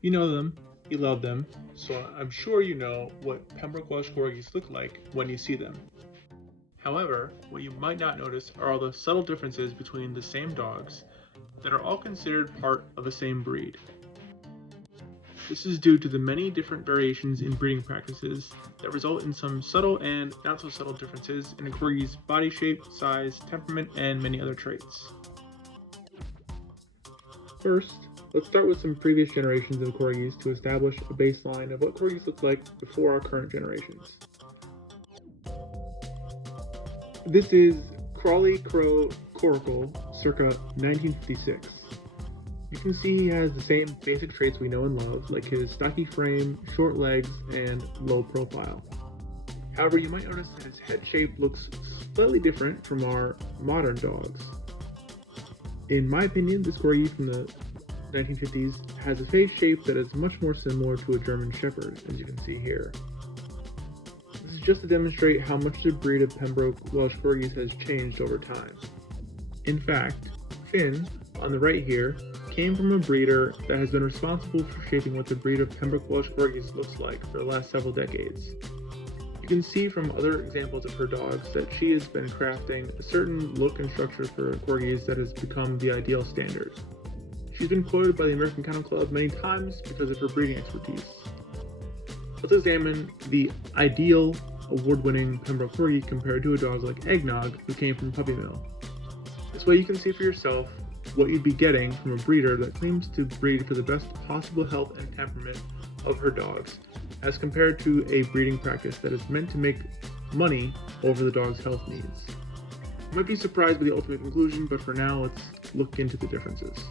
You know them, you love them, so I'm sure you know what Pembroke Welsh Corgis look like when you see them. However, what you might not notice are all the subtle differences between the same dogs that are all considered part of the same breed. This is due to the many different variations in breeding practices that result in some subtle and not so subtle differences in a Corgi's body shape, size, temperament, and many other traits. First, let's start with some previous generations of Corgis to establish a baseline of what Corgis looked like before our current generations. This is Crawley Crow Coracle, circa 1956. You can see he has the same basic traits we know and love, like his stocky frame, short legs, and low profile. However, you might notice that his head shape looks slightly different from our modern dogs. In my opinion, this Corgi from the 1950s has a face shape that is much more similar to a German Shepherd, as you can see here. This is just to demonstrate how much the breed of Pembroke Welsh Corgis has changed over time. In fact, Finn, on the right here, came from a breeder that has been responsible for shaping what the breed of Pembroke Welsh Corgis looks like for the last several decades. You can see from other examples of her dogs that she has been crafting a certain look and structure for Corgis that has become the ideal standard. She's been quoted by the American Kennel Club many times because of her breeding expertise. Let's examine the ideal award-winning Pembroke Corgi compared to a dog like Eggnog, who came from Puppy Mill. This way you can see for yourself what you'd be getting from a breeder that claims to breed for the best possible health and temperament of her dogs, as compared to a breeding practice that is meant to make money over the dog's health needs. You might be surprised by the ultimate conclusion, but for now let's look into the differences.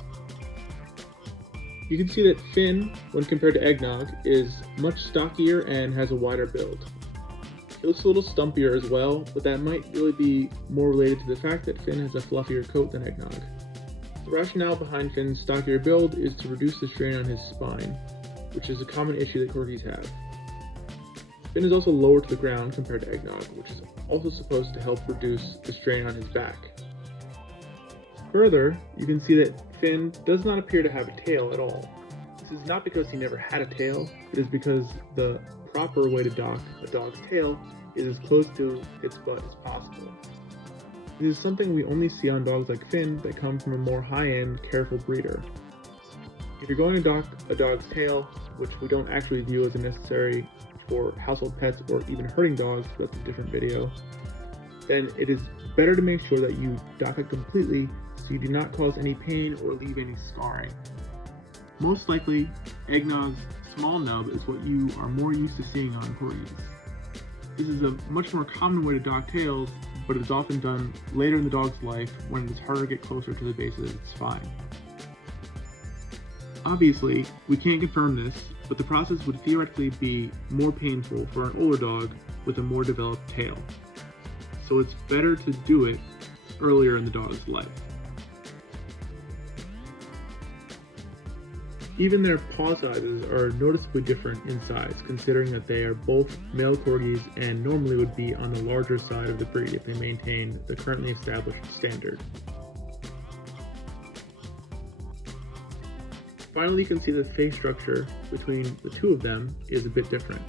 You can see that Finn, when compared to Eggnog, is much stockier and has a wider build. He looks a little stumpier as well, but that might really be more related to the fact that Finn has a fluffier coat than Eggnog. The rationale behind Finn's stockier build is to reduce the strain on his spine, which is a common issue that Corgis have. Finn is also lower to the ground compared to Eggnog, which is also supposed to help reduce the strain on his back. Further, you can see that Finn does not appear to have a tail at all. This is not because he never had a tail, it is because the proper way to dock a dog's tail is as close to its butt as possible. This is something we only see on dogs like Finn that come from a more high-end, careful breeder. If you're going to dock a dog's tail, which we don't actually view as necessary for household pets or even herding dogs, that's a different video, then it is better to make sure that you dock it completely so you do not cause any pain or leave any scarring. Most likely, Eggnog's small nub is what you are more used to seeing on Corgis. This is a much more common way to dock tails, but it is often done later in the dog's life when it is harder to get closer to the base of its spine. Obviously, we can't confirm this, but the process would theoretically be more painful for an older dog with a more developed tail. So it's better to do it earlier in the dog's life. Even their paw sizes are noticeably different in size, considering that they are both male Corgis and normally would be on the larger side of the breed if they maintained the currently established standard. Finally, you can see the face structure between the two of them is a bit different.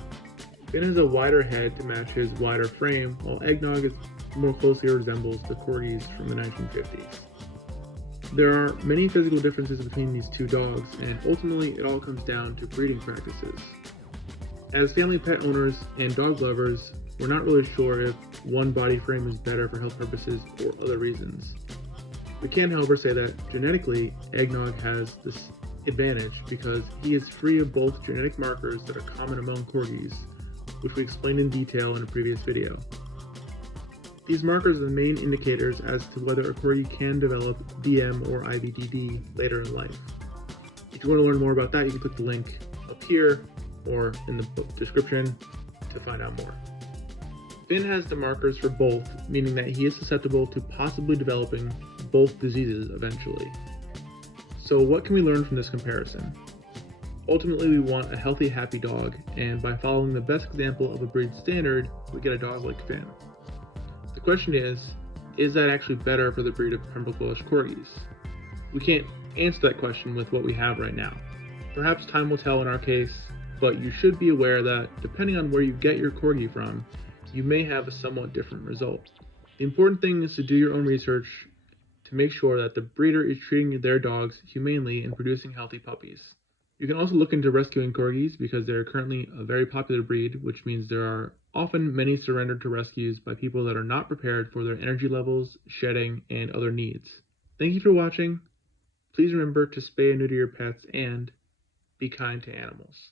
Finn has a wider head to match his wider frame, while Eggnog more closely resembles the Corgis from the 1950s. There are many physical differences between these two dogs, and ultimately it all comes down to breeding practices. As family pet owners and dog lovers, we're not really sure if one body frame is better for health purposes or other reasons. We can, however, say that genetically, Eggnog has this advantage because he is free of both genetic markers that are common among Corgis, which we explained in detail in a previous video. These markers are the main indicators as to whether a Corgi can develop DM or IVDD later in life. If you want to learn more about that, you can click the link up here or in the description to find out more. Finn has the markers for both, meaning that he is susceptible to possibly developing both diseases eventually. So what can we learn from this comparison? Ultimately, we want a healthy, happy dog, and by following the best example of a breed standard, we get a dog like Finn. The question is that actually better for the breed of Pembroke Welsh Corgis? We can't answer that question with what we have right now. Perhaps time will tell in our case, but you should be aware that, depending on where you get your Corgi from, you may have a somewhat different result. The important thing is to do your own research to make sure that the breeder is treating their dogs humanely and producing healthy puppies. You can also look into rescuing Corgis because they are currently a very popular breed, which means there are often many surrendered to rescues by people that are not prepared for their energy levels, shedding, and other needs. Thank you for watching. Please remember to spay and neuter your pets and be kind to animals.